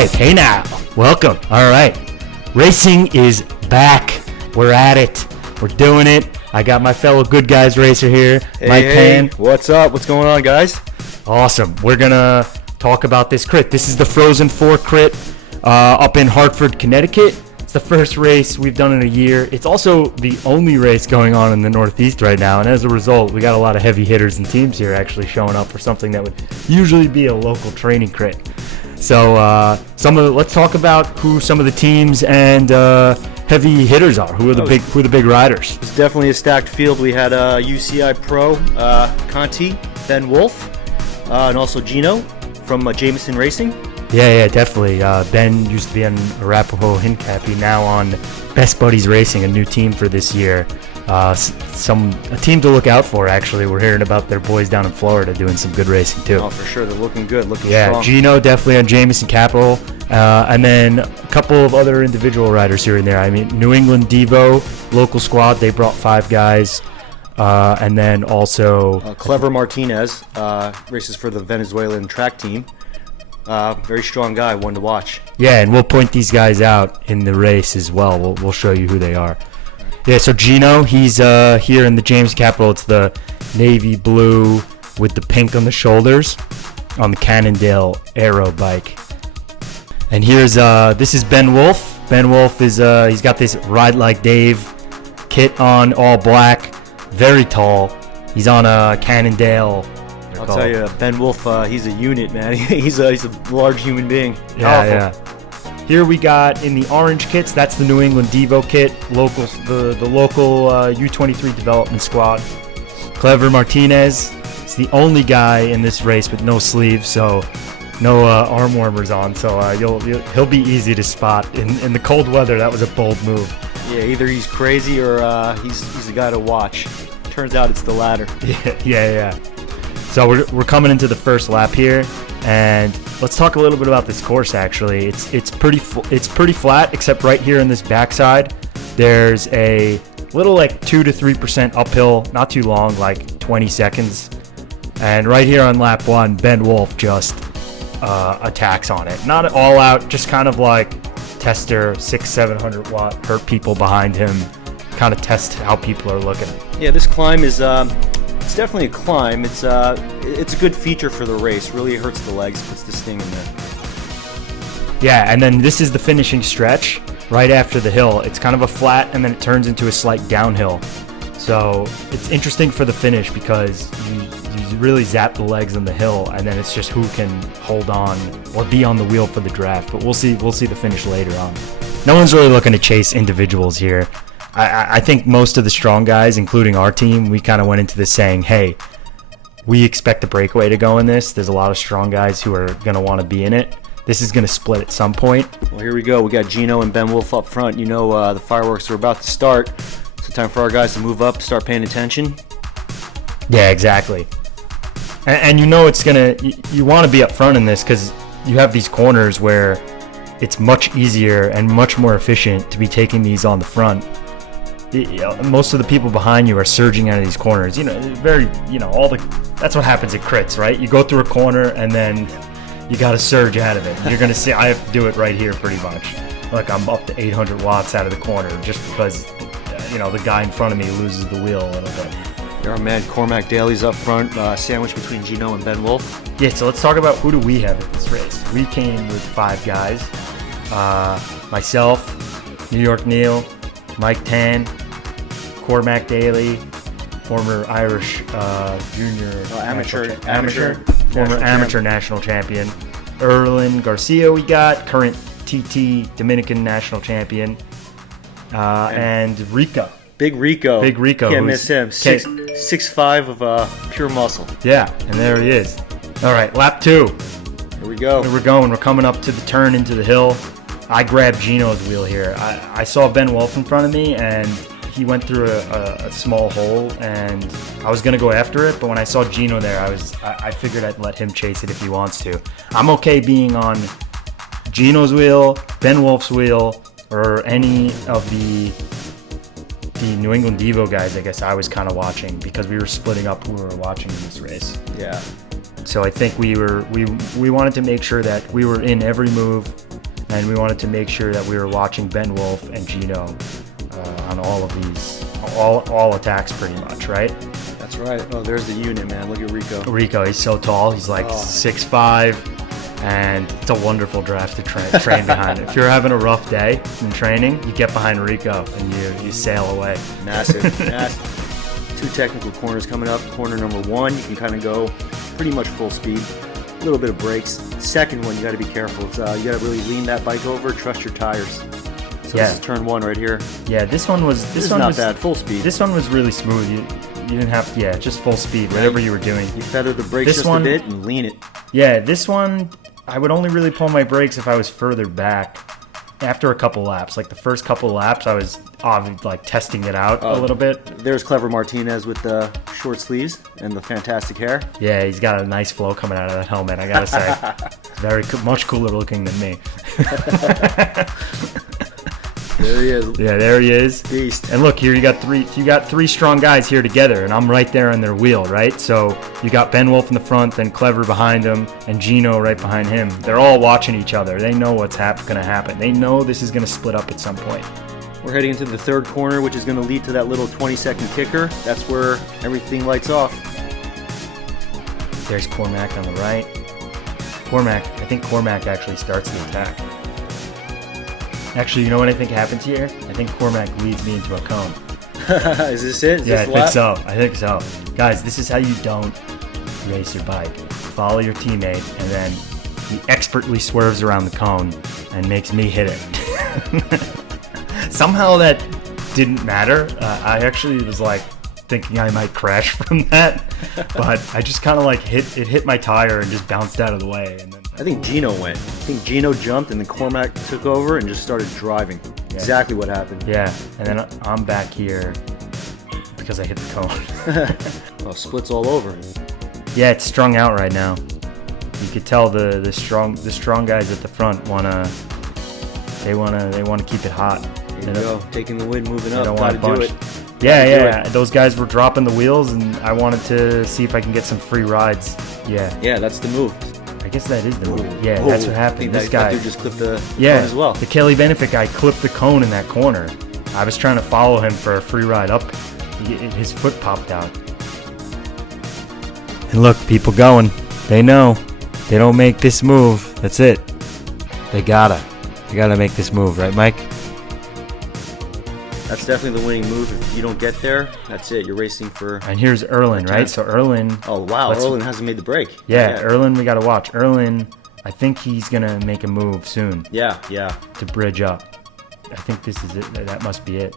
right. Hey now. Welcome. All right. Racing is back. We're at it. We're doing it. I got my fellow good guys racer here, Mike Pan. What's up? What's going on, guys? Awesome. We're going to talk about this crit. This is the Frozen 4 crit up in Hartford, Connecticut. It's the first race we've done in a year. It's also the only race going on in the Northeast right now, and as a result, we got a lot of heavy hitters and teams here actually showing up for something that would usually be a local training crit. So let's talk about who some of the teams and heavy hitters are. Who are the big riders? It's definitely a stacked field. We had UCI Pro, Conti, Ben Wolf, and also Gino from Jameson Racing. Yeah, definitely. Ben used to be on Arapahoe Hincapie, now on Best Buddies Racing, a new team for this year. A team to look out for, actually. We're hearing about their boys down in Florida doing some good racing, too. Oh, for sure. They're looking good, looking strong. Yeah, Gino definitely on Jameson Capital. And then a couple of other individual riders here and there. I mean, New England Devo, local squad, they brought 5 guys. And then also... Clever Martinez races for the Venezuelan track team. Very strong guy, one to watch. Yeah, and we'll point these guys out in the race as well. We'll show you who they are. Yeah, so Gino, he's here in the James Capital. It's the navy blue with the pink on the shoulders on the Cannondale Aero bike. And here's this is Ben Wolf. Ben Wolf is he's got this Ride Like Dave kit on, all black, very tall. He's on a Cannondale. I'll tell you, Ben Wolf, he's a unit, man. he's a large human being. Yeah. Here we got in the orange kits, that's the New England Devo kit, the local U23 development squad. Clever Martinez is the only guy in this race with no sleeves, so no arm warmers on, so he'll be easy to spot. In the cold weather, that was a bold move. Yeah, either he's crazy or he's a guy to watch. Turns out it's the latter. Yeah. So we're coming into the first lap here, and let's talk a little bit about this course. Actually, it's pretty flat, except right here in this backside, there's a little like 2 to 3% uphill, not too long, like 20 seconds. And right here on lap 1, Ben Wolf just attacks on it. Not all out, just kind of like tester, 600-700 watt, hurt people behind him, kind of test how people are looking. Yeah, this climb is. It's definitely a climb. It's a good feature for the race. Really hurts the legs, puts the sting in there. Yeah, and then this is the finishing stretch right after the hill. It's kind of a flat, and then it turns into a slight downhill. So it's interesting for the finish because you really zap the legs on the hill, and then it's just who can hold on or be on the wheel for the draft. But we'll see the finish later on. No one's really looking to chase individuals here. I think most of the strong guys, including our team, we kind of went into this saying, hey, we expect the breakaway to go in this. There's a lot of strong guys who are going to want to be in it. This is going to split at some point. Well, here we go. We got Gino and Ben Wolf up front. You know the fireworks are about to start. So time for our guys to move up, start paying attention. Yeah, exactly. And you know it's going to... You want to be up front in this because you have these corners where it's much easier and much more efficient to be taking these on the front. Most of the people behind you are surging out of these corners. That's what happens at crits, right? You go through a corner and then you got to surge out of it. You're going to see, I have to do it right here pretty much. Like I'm up to 800 watts out of the corner just because, the guy in front of me loses the wheel a little bit. Our man Cormac Daly's up front, sandwiched between Gino and Ben Wolf. Yeah, so let's talk about who do we have at this race. We came with 5 guys. Myself, New York Neil, Mike Tan, Cormac Daly, former Irish junior amateur national champion. Erlen Garcia we got, current TT Dominican national champion. And Rico. Big Rico. Can't miss him. 6'5" of pure muscle. Yeah, and there he is. All right, lap 2. Here we go. Here we're going. We're coming up to the turn into the hill. I grabbed Gino's wheel here. I saw Ben Wolf in front of me, and he went through a small hole, and I was going to go after it, but when I saw Gino there, I figured I'd let him chase it if he wants to. I'm okay being on Gino's wheel, Ben Wolf's wheel, or any of the New England Devo guys. I guess I was kind of watching because we were splitting up who we were watching in this race. Yeah. So I think we wanted to make sure that we were in every move, and we wanted to make sure that we were watching Ben Wolf and Gino on all of these, all attacks pretty much, right? That's right. Oh, there's the unit, man. Look at Rico. Rico, he's so tall. He's like 6'5", and it's a wonderful draft to train behind. If you're having a rough day in training, you get behind Rico and you sail away. Massive, massive. 2 technical corners coming up. Corner number 1, you can kind of go pretty much full speed. A little bit of brakes. Second one, you got to be careful. It's, you got to really lean that bike over. Trust your tires. So this is turn 1 right here. Yeah, this one was not bad. Full speed. This one was really smooth. You didn't have to, just full speed, whatever you were doing. You feather the brakes just a bit and lean it. Yeah, this one, I would only really pull my brakes if I was further back after a couple laps. Like the first couple laps, I was like testing it out a little bit. There's Clever Martinez with the short sleeves and the fantastic hair. Yeah, he's got a nice flow coming out of that helmet, I gotta say. Much cooler looking than me. There he is. Yeah, there he is. Beast. And look here, you got three strong guys here together, and I'm right there on their wheel, right? So you got Ben Wolf in the front, then Clever behind him, and Gino right behind him. They're all watching each other. They know what's going to happen. They know this is going to split up at some point. We're heading into the third corner, which is going to lead to that little 20-second kicker. That's where everything lights off. There's Cormac on the right. I think Cormac actually starts the attack. Actually, you know what I think happens here? I think Cormac leads me into a cone. Is this it? I think so. Guys, this is how you don't race your bike. Follow your teammate, and then he expertly swerves around the cone and makes me hit it. Somehow that didn't matter. I actually was like thinking I might crash from that, but I just kind of like hit my tire and just bounced out of the way. And then I think Gino went. I think Gino jumped, and then Cormac took over and just started driving. Yeah. Exactly what happened. Yeah, and then I'm back here because I hit the cone. Oh, splits all over. Yeah, it's strung out right now. You could tell the strong guys at the front wanna keep it hot. There you go, taking the win, moving up. Don't want to bunch. Do it. Yeah. Those guys were dropping the wheels, and I wanted to see if I can get some free rides. Yeah, that's the move. I guess that is the move. Yeah, that's what happened. This guy dude just clipped the cone as well. The Kelly Benefit guy clipped the cone in that corner. I was trying to follow him for a free ride up. His foot popped out. And look, people going. They know. They don't make this move. That's it. They gotta make this move, right, Mike? That's definitely the winning move. If you don't get there, that's it. You're racing for... And here's Erlen, right? So Erlen... Oh, wow. Erlen hasn't made the break. Yeah, Erlen, we got to watch. Erlen, I think he's going to make a move soon. Yeah. To bridge up. I think this is it. That must be it.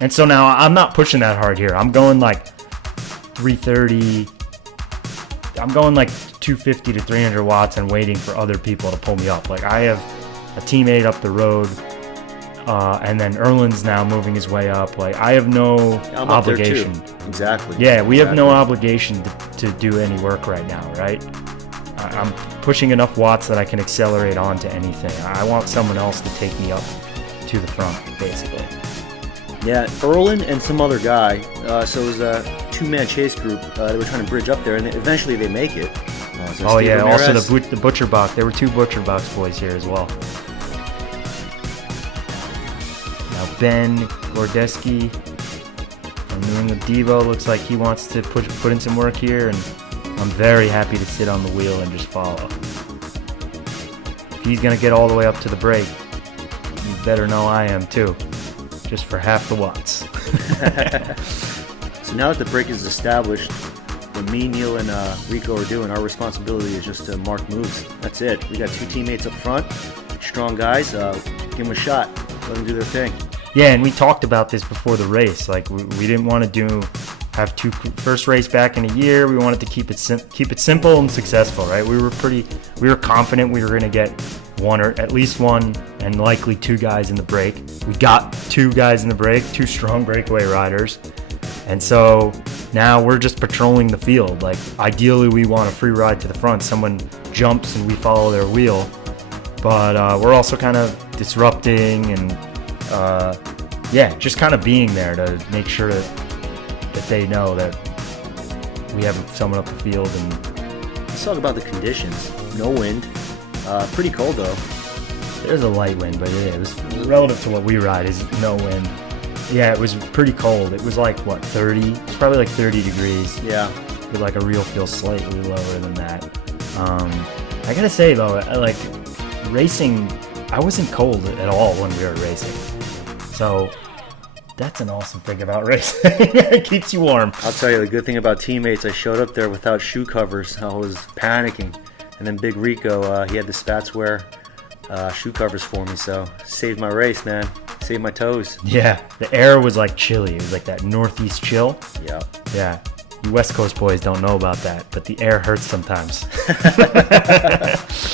And so now I'm not pushing that hard here. I'm going like 330. I'm going like 250 to 300 watts and waiting for other people to pull me up. Like I have a teammate up the road. And then Erlen's now moving his way up. Like I have no obligation. Exactly. Yeah, we have no obligation to do any work right now, right? I'm pushing enough watts that I can accelerate onto anything. I want someone else to take me up to the front, basically. Yeah, Erlen and some other guy. So it was a 2-man chase group. They were trying to bridge up there, and eventually they make it. So Steve Ramirez. Also the Butcher Box. There were 2 Butcher Box boys here as well. Ben Gordeski from New England Devo looks like he wants to put in some work here, and I'm very happy to sit on the wheel and just follow. If he's going to get all the way up to the brake, you better know I am too, just for half the watts. So now that the brake is established, what me, Neil, and Rico are doing, our responsibility is just to mark moves. That's it. We got 2 teammates up front, strong guys. Give them a shot. Let them do their thing. Yeah, and we talked about this before the race. Like we didn't want to have first race back in a year. We wanted to keep it simple and successful, right? We were confident we were going to get one or at least one and likely 2 guys in the break. We got 2 guys in the break, 2 strong breakaway riders. And so now we're just patrolling the field. Like ideally we want a free ride to the front. Someone jumps and we follow their wheel. But we're also kind of disrupting and just kind of being there to make sure that they know that we have someone up the field. And let's talk about the conditions. No wind, Pretty cold though. There's a light wind, but it was relative to what we ride is no wind. Yeah, it was pretty cold. It was like, what, 30? It's probably like 30 degrees. Yeah. With like a real feel slightly lower than that. I gotta say though, like racing, I wasn't cold at all when we were racing. So that's an awesome thing about racing. It keeps you warm. I'll tell you the good thing about teammates. I showed up there without shoe covers. I was panicking, and then Big Rico, he had the Spatswear shoe covers for me, so saved my race, man. Saved my toes. Yeah, the air was like chilly. It was like that northeast chill. Yeah. Yeah. You West Coast boys don't know about that, but the air hurts sometimes.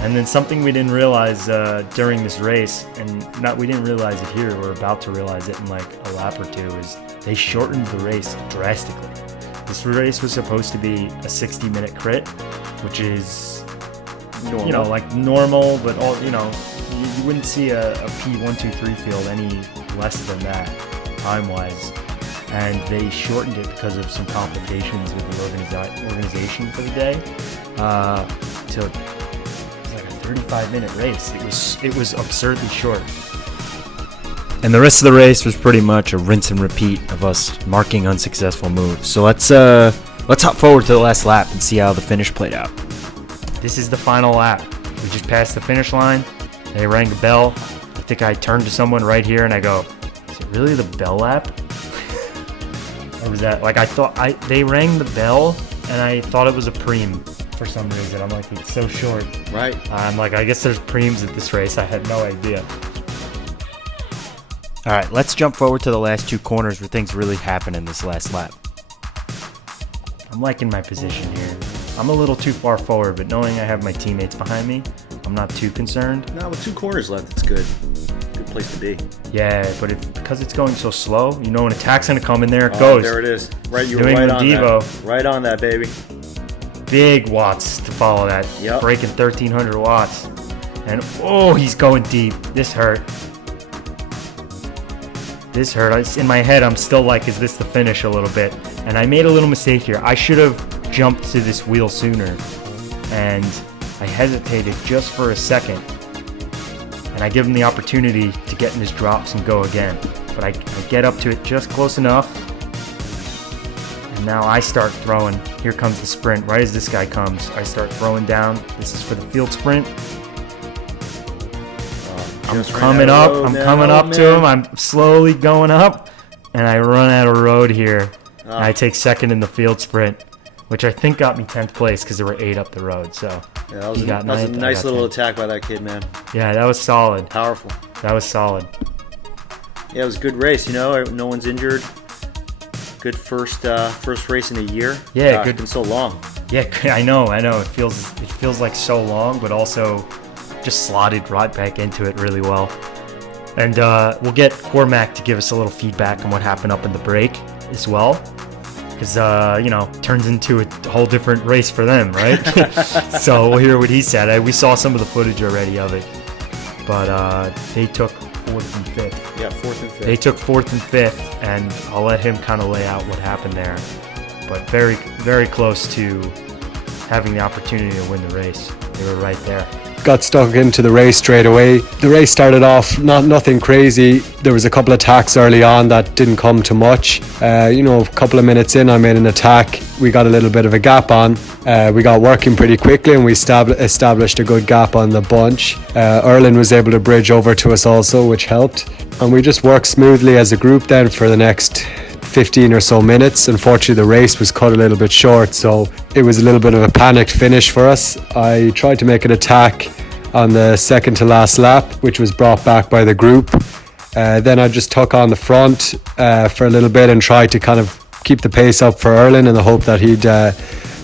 And then something we didn't realize during this race, and we didn't realize it here, we're about to realize it in like a lap or two, is they shortened the race drastically. This race was supposed to be a 60-minute crit, which is Normal. like normal, but all you wouldn't see a P123 field any less than that time-wise. And they shortened it because of some complications with the organization for the day to it was like a 35-minute race. It was absurdly short. And the rest of the race was pretty much a rinse and repeat of us marking unsuccessful moves. So let's hop forward to the last lap and see how the finish played out. This is the final lap. We just passed the finish line. They rang the bell. I think I turned to someone right here and I go, "Is it really the bell lap?" Or was that like they rang the bell and I thought it was a preem for some reason. I'm like, it's so short. Right. I'm like, I guess there's preems at this race. I had no idea. All right, let's jump forward to the last two corners where things really happen in this last lap. I'm liking my position here. I'm a little too far forward, but knowing I have my teammates behind me, I'm not too concerned. Now with 2 corners left, it's good. Good place to be. Yeah, but because it's going so slow, when attack's going to come in there, it goes. There it is. Right, you were New right England on Devo. that. Right on that, baby. Big watts to follow that. Yep. Breaking 1,300 watts. And, he's going deep. This hurt. In my head, I'm still like, is this the finish a little bit? And I made a little mistake here. I should have jumped to this wheel sooner. And I hesitated just for a second. And I give him the opportunity to get in his drops and go again. But I get up to it just close enough. And now I start throwing. Here comes the sprint. Right as this guy comes, I start throwing down. This is for the field sprint. I'm coming up. I'm coming up to him. I'm slowly going up. And I run out of road here. And I take second in the field sprint, which I think got me 10th place because there were 8 up the road. So yeah, that was a nice little attack by that kid, man. Yeah, that was solid. Powerful. That was solid. Yeah, it was a good race. No one's injured. Good first race in a year. Yeah, good. It's been so long. Yeah, I know. It feels like so long, but also just slotted right back into it really well. And we'll get Cormac to give us a little feedback on what happened up in the break as well. Because, turns into a whole different race for them, right? So we'll hear what he said. We saw some of the footage already of it. But they took 4th and 5th. Yeah, 4th and 5th. They took 4th and 5th, and I'll let him kind of lay out what happened there. But very, very close to having the opportunity to win the race. They were right there. Got stuck into the race straight away. The race started off nothing crazy. There was a couple of attacks early on that didn't come to much. A couple of minutes in, I made an attack. We got a little bit of a gap on. We got working pretty quickly and we established a good gap on the bunch. Erlen was able to bridge over to us also, which helped. And we just worked smoothly as a group then for the next 15 or so minutes. Unfortunately, the race was cut a little bit short, so it was a little bit of a panicked finish for us. I tried to make an attack on the second to last lap, which was brought back by the group. Then I just took on the front for a little bit and tried to kind of keep the pace up for Erlen in the hope that he'd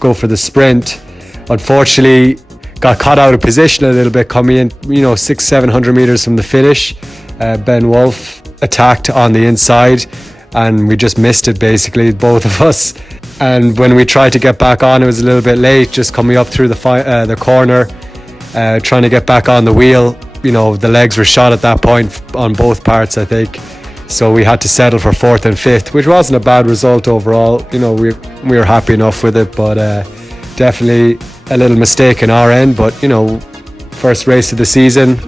go for the sprint. Unfortunately, got caught out of position a little bit coming in, 600-700 meters from the finish. Ben Wolf attacked on the inside and we just missed it basically, both of us. And when we tried to get back on, it was a little bit late, just coming up through the corner, trying to get back on the wheel. The legs were shot at that point on both parts, I think. So we had to settle for 4th and 5th, which wasn't a bad result overall. We were happy enough with it, but definitely a little mistake on our end. But first race of the season.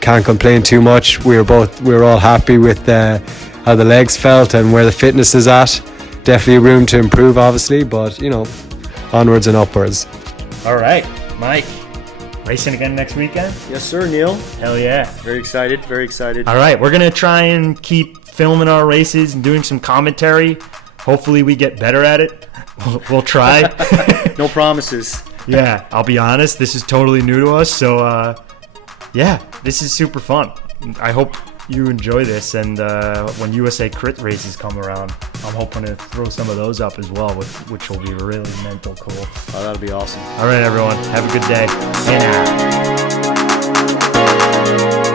Can't complain too much. We were all happy with how the legs felt and where the fitness is at. Definitely room to improve, obviously, but onwards and upwards. All right, Mike. Racing again next weekend? Yes, sir, Neil. Hell yeah. Very excited, very excited. All right, we're going to try and keep filming our races and doing some commentary. Hopefully we get better at it. We'll try. No promises. Yeah, I'll be honest. This is totally new to us. So, yeah, this is super fun. I hope you enjoy this. And when USA Crit races come around, I'm hoping to throw some of those up as well, which will be really mental cool. Oh, that'll be awesome. All right, everyone. Have a good day. Hey now.